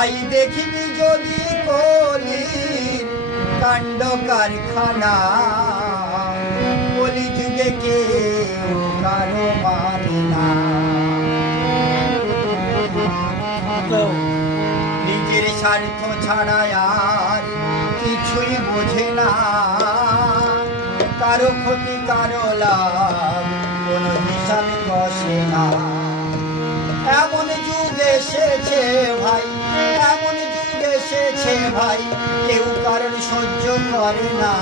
ভাই দেখিবি যদি কলির কাণ্ড কারখানা, কলি যুগে কেউ কারো মানে না। নিজের স্বার্থ ছাড়া আর কিছুই বোঝে না, কারো ক্ষতি কারো লাভ কোনো হিসাবে কষে না। এমন যুগ এসেছে ভাই, এমন যুগ এসেছে ভাই, কেউ কারণ সহ্য করে না,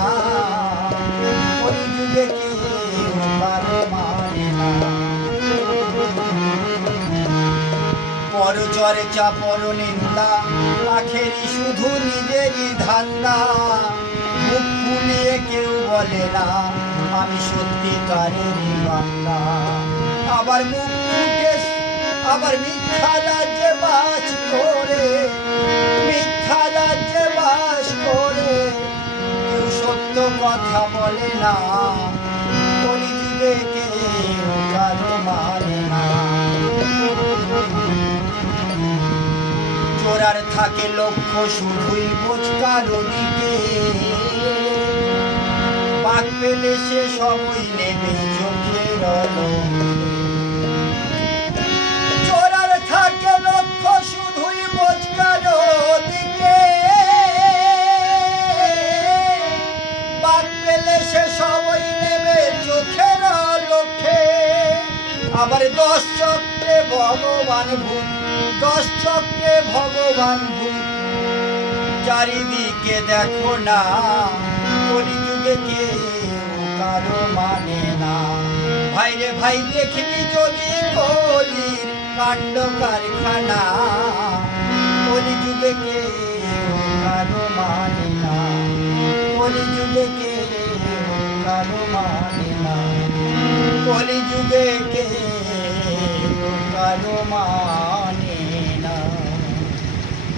ওই যুগে কেউ কারো মানে না। পর চর্চা পর নিন্দা, আখেরি শুধু নিজেরই ধান্দা, মুখ ফুলিয়ে কেউ বলে না আমি সত্যিকারেরই বান্দা। আবার মুখ ফুটে আবার মিথ্যা রাজ্যে বাস করে, মিথ্যা রাজ্যে বাস করে কেউ সত্য কথা বলে না, কলি যুগে কেউ কারো মানে না। চোরার থাকে লক্ষ্য শুধুই বোঝকার দিকে, পাক পেলে সে সবই নেবে চোখের আলোকে। চোরার থাকে লক্ষ্য শুধুই বোঝকার দিকে, পাক পেলে সে সবই নেবে চোখের আলোকে। আবার 10 চক্রে ভগবান ভূত, 10 চক্রে ভগবান ভূত, চারিদিকে দেখো না, কলি যুগে কেউ কারো মানে না। ভাই রে ভাই দেখবি যদি কলির কাণ্ড কারখানা, কলি যুগে কেউ কারো মানে না, কলি যুগে কেউ কারো মানে না, কলি যুগে কেউ কারো মানে